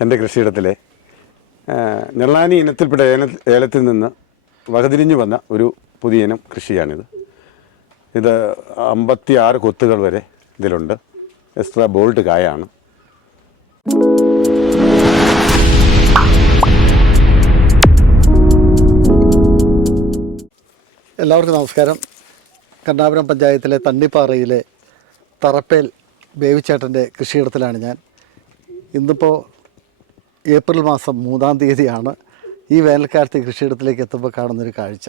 എന്റെ കൃഷിയിടത്തിലെ നെള്ളാനി ഇനത്തിൽപ്പെട്ട ഏല ഏലത്തിൽ നിന്ന് വകതിരിഞ്ഞു വന്ന ഒരു പുതിയ ഇനം കൃഷിയാണിത്. ഇത് അമ്പത്തി ആറ് കൊത്തുകൾ വരെ ഇതിലുണ്ട്. എക്സ്ട്രാ ബോൾഡ് കായാണ്. എല്ലാവർക്കും നമസ്കാരം. കണ്ണാപുരം പഞ്ചായത്തിലെ തണ്ണിപ്പാറയിലെ തറപ്പേൽ ബേവിച്ചേട്ടന്റെ കൃഷിയിടത്തിലാണ് ഞാൻ. ഇന്നിപ്പോൾ ഏപ്രിൽ മാസം മൂന്നാം തീയതിയാണ് ഈ വേനൽക്കാലത്ത് കൃഷിയിടത്തിലേക്ക് എത്തുമ്പോൾ കാണുന്നൊരു കാഴ്ച.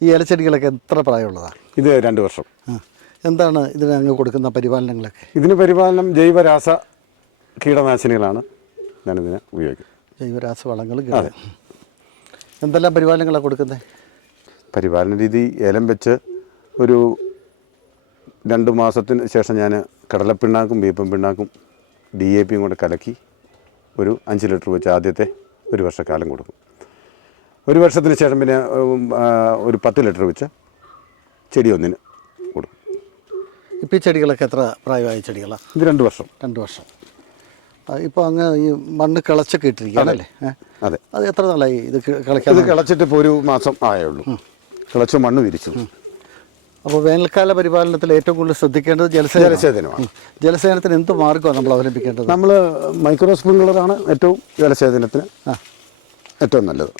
ഈ ഇലച്ചെടികളൊക്കെ എത്ര പ്രായമുള്ളതാണ്? ഇത് രണ്ട് വർഷം. എന്താണ് ഇതിന് അങ്ങ് കൊടുക്കുന്ന പരിപാലനങ്ങളൊക്കെ? ഇതിന് പരിപാലനം ജൈവരാസ കീടനാശിനികളാണ് ഞാനിതിന് ഉപയോഗിക്കുന്നത്. ജൈവരാസ വളങ്ങൾ എന്തെല്ലാം പരിപാലനങ്ങളാണ് കൊടുക്കുന്നത് പരിപാലന രീതി ഏലം വെച്ച് ഒരു രണ്ട് മാസത്തിന് ശേഷം ഞാൻ കടലപ്പിണ്ണാക്കും വീപ്പം പിണ്ണാക്കും ഡി എ പിയും കൂടെ കലക്കി ഒരു അഞ്ച് ലിറ്റർ വെച്ച് ആദ്യത്തെ ഒരു വർഷക്കാലം കൊടുക്കും. ഒരു വർഷത്തിന് ശേഷം പിന്നെ ഒരു പത്ത് ലിറ്റർ വെച്ച് ചെടി ഒന്നിന് കൊടുക്കും. ഇപ്പോൾ ഈ ചെടികളൊക്കെ എത്ര പ്രായമായ ചെടികളാണ് ഇത് രണ്ട് വർഷം. രണ്ട് വർഷം. ഇപ്പോൾ അങ്ങ് ഈ മണ്ണ് കിളച്ചൊക്കെ ഇട്ടിരിക്കുകയാണല്ലേ അതെ. അത്. എത്ര നാളായി ഇത് കിളയ്ക്കാൻ ഇത് കിളച്ചിട്ട് ഇപ്പോൾ ഒരു മാസം ആയേ ഉള്ളൂ കിളച്ച് മണ്ണ് വിരിച്ചു. അപ്പോൾ വേനൽക്കാല പരിപാലനത്തിൽ ഏറ്റവും കൂടുതൽ ശ്രദ്ധിക്കേണ്ടത് ജലസേചനം ജലസേചനമാണ്. ജലസേചനത്തിന് എന്ത് മാർഗമാണ് നമ്മൾ അവലംബിക്കേണ്ടത്? നമ്മൾ മൈക്രോ സ്പ്രിംഗ്ലറാണ് ഏറ്റവും ജലസേചനത്തിന് ഏറ്റവും നല്ലത്.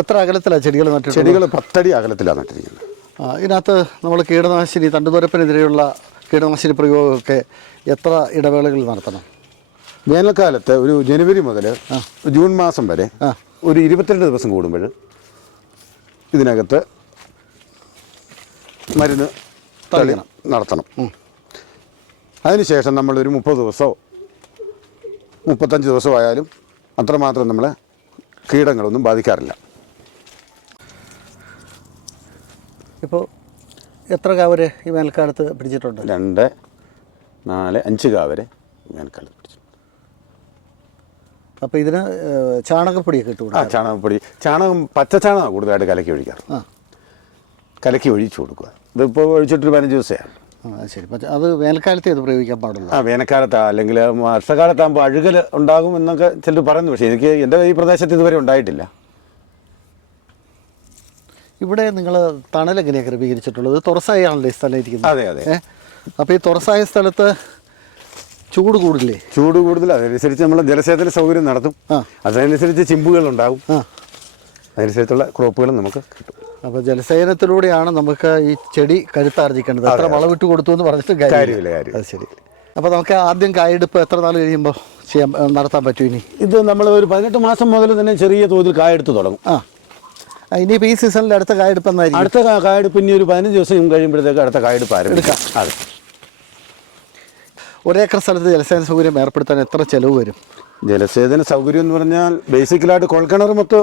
എത്ര അകലത്തിലാണ് ചെടികൾ നട്ടിരിക്കുന്നത്? ചെടികൾ പത്തടി അകലത്തിലാണ് നട്ടിരിക്കുന്നത്. ഇതിനകത്ത് നമ്മൾ കീടനാശിനി തണ്ടുതുരപ്പിനെതിരെയുള്ള കീടനാശിനി പ്രയോഗമൊക്കെ എത്ര ഇടവേളകളിൽ നടത്തണം? വേനൽക്കാലത്ത് ഒരു ജനുവരി മുതൽ ജൂൺ മാസം വരെ ഒരു ഇരുപത്തിരണ്ട് ദിവസം കൂടുമ്പോൾ ഇതിനകത്ത് മരുന്ന് തളി നടത്തണം. അതിനുശേഷം നമ്മളൊരു മുപ്പത് ദിവസമോ മുപ്പത്തഞ്ച് ദിവസമോ ആയാലും അത്രമാത്രം നമ്മളെ കീടങ്ങളൊന്നും ബാധിക്കാറില്ല. ഇപ്പോൾ എത്ര കാവര് ഈ വേനൽക്കാലത്ത് പിടിച്ചിട്ടുണ്ട്? രണ്ട് നാല് അഞ്ച് കാവര് വേനൽക്കാലത്ത് പിടിച്ചിട്ടുണ്ട് അപ്പോൾ ഇതിന് ചാണകപ്പൊടിയൊക്കെ ഇട്ട് ആ കൊടുക്കാം ചാണകപ്പൊടി. ചാണകം പച്ച ചാണകമാണ് കൂടുതലായിട്ട് കലക്കി ഒഴിക്കാറ്. ആ. കലക്കി ഒഴിച്ചു കൊടുക്കുക. ഇതിപ്പോൾ ഒഴിച്ചിട്ടൊരു പതിനഞ്ച് ദിവസമാണ് ആ അത് ശരി. പക്ഷേ അത് വേനൽക്കാലത്തെ ഇത് പ്രയോഗിക്കാൻ പാടുള്ളൂ. ആ വേനൽക്കാലത്താ. അല്ലെങ്കിൽ വർഷകാലത്താകുമ്പോൾ അഴുകൽ ഉണ്ടാകും എന്നൊക്കെ ചിലർ പറയുന്നു. പക്ഷേ എനിക്ക് എന്റെ ഈ പ്രദേശത്ത് ഇതുവരെ ഉണ്ടായിട്ടില്ല. ഇവിടെ നിങ്ങൾ തണൽ എങ്ങനെയാണ് ക്രമീകരിച്ചിട്ടുള്ളത്? തുറസായാണല്ലോ ഈ സ്ഥലം ഇരിക്കുന്നത്. അതെ അതെ. അപ്പോൾ ഈ തുറസായ സ്ഥലത്ത് ചൂട് കൂടില്ലേ? ചൂട് കൂടുതൽ അതനുസരിച്ച് നമ്മൾ ജലസേചന സൗകര്യം നടത്തും. അതനുസരിച്ച് ചിമ്പുകൾ ഉണ്ടാകും. അതനുസരിച്ചുള്ള ക്രോപ്പുകളും നമുക്ക് കിട്ടും. അപ്പോൾ ജലസേചനത്തിലൂടെയാണ് നമുക്ക് ഈ ചെടി കരുത്താർജിക്കേണ്ടത്. എത്ര വളവിട്ട് കൊടുത്തു എന്ന് പറഞ്ഞിട്ട് കാര്യമില്ല, അത് ശരി. അപ്പോൾ നമുക്ക് ആദ്യം കായെടുപ്പ് എത്ര നാൾ കഴിയുമ്പോൾ ചെയ്യാൻ നടത്താൻ പറ്റും ഇനി? ഇത് നമ്മൾ ഒരു പതിനെട്ട് മാസം മുതൽ തന്നെ ചെറിയ തോതിൽ കായെടുത്ത് തുടങ്ങും. ആ. ഇനിയിപ്പോൾ ഈ സീസണിൽ അടുത്ത കായെടുപ്പ് എന്നായിരിക്കും അടുത്ത കായെടുപ്പ് ഇനി ഒരു പതിനഞ്ച് ദിവസം കഴിയുമ്പോഴത്തേക്ക് അടുത്ത കായെടുപ്പ് ആരംഭിക്കാം. അതെ. ഒരേക്കർ സ്ഥലത്ത് ജലസേചന സൗകര്യം ഏർപ്പെടുത്താൻ എത്ര ചെലവ് വരും? ജലസേചന സൗകര്യം എന്ന് പറഞ്ഞാൽ ബേസിക്കലായിട്ട് കുഴൽക്കിണർ മൊത്തം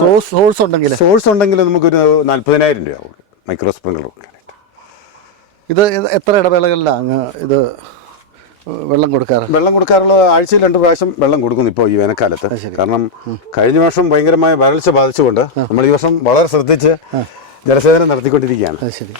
സോഴ്സ് സോഴ്സ് ഉണ്ടെങ്കിൽ സോഴ്സ് ഉണ്ടെങ്കിൽ നമുക്കൊരു നാൽപ്പതിനായിരം രൂപ മൈക്രോ കൊടുക്കാനായിട്ട്. ഇത് ഇത് എത്ര ഇടവേളകളിലാണ് അങ്ങ് ഇത് വെള്ളം കൊടുക്കാറ്? വെള്ളം കൊടുക്കാറുള്ള ആഴ്ചയിൽ രണ്ട് പ്രാവശ്യം വെള്ളം കൊടുക്കുന്നു ഇപ്പോൾ ഈ വേനൽക്കാലത്ത്. കാരണം കഴിഞ്ഞ വർഷം ഭയങ്കരമായ വരൾച്ച ബാധിച്ചുകൊണ്ട് നമ്മൾ ഈ വർഷം വളരെ ശ്രദ്ധിച്ച് ജലസേചനം നടത്തിക്കൊണ്ടിരിക്കുകയാണ്. ശരി.